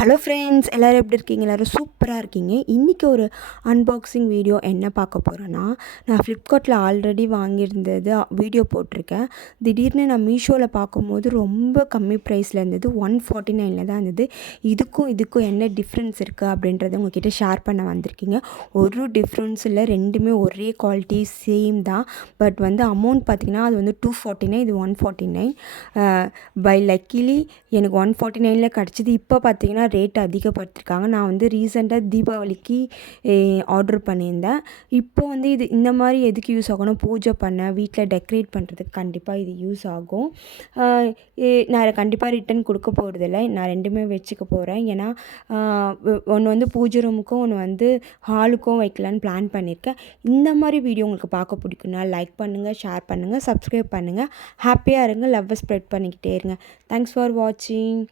Hello friends, எல்லோரும் எப்படி இருக்கீங்க? எல்லோரும் சூப்பராக இருக்கீங்க. இன்றைக்கி ஒரு அன்பாக்சிங் வீடியோ என்ன பார்க்க போகிறேன்னா, நான் ஃப்ளிப்கார்ட்டில் ஆல்ரெடி வாங்கியிருந்தது வீடியோ போட்டிருக்கேன். திடீர்னு நான் மீஷோவில் பார்க்கும்போது ரொம்ப கம்மி ப்ரைஸில் இருந்தது. 149 தான் இருந்தது. இதுக்கும் என்ன டிஃப்ரென்ஸ் இருக்குது அப்படின்றத உங்கள்கிட்ட ஷேர் பண்ண வந்திருக்கீங்க. ஒரு டிஃப்ரென்ஸ் இல்லை, ரெண்டுமே ஒரே குவாலிட்டி சேம் தான். பட் அமௌண்ட் பார்த்திங்கன்னா அது 249, இது 149. பை லக்கிலி எனக்கு 149 கிடச்சிது. இப்போ பார்த்திங்கன்னா ரேட் அதிகப்படுத்திருக்காங்க. நான் ரீசெண்டாக தீபாவளிக்கு ஆர்டர் பண்ணியிருந்தேன். இப்போ இது இந்த மாதிரி எதுக்கு யூஸ் ஆகும்னா, பூஜை பண்ண, வீட்டில் டெக்கரேட் பண்ணுறதுக்கு கண்டிப்பாக இது யூஸ் ஆகும். நான் கண்டிப்பாக ரிட்டன் கொடுக்க போகிறதில்ல. நான் ரெண்டுமே வச்சுக்க போகிறேன். ஏன்னா ஒன்று பூஜை ரூமுக்கும், ஒன்று ஹாலுக்கும் வைக்கலான்னு பிளான் பண்ணியிருக்கேன். இந்த மாதிரி வீடியோ உங்களுக்கு பார்க்க பிடிக்குன்னா லைக் பண்ணுங்கள், ஷேர் பண்ணுங்கள், சப்ஸ்கிரைப் பண்ணுங்கள். ஹாப்பியாக இருங்க, லவ்வை ஸ்ப்ரெட் பண்ணிக்கிட்டே இருங்க. தேங்க்ஸ் ஃபார் வாட்சிங்.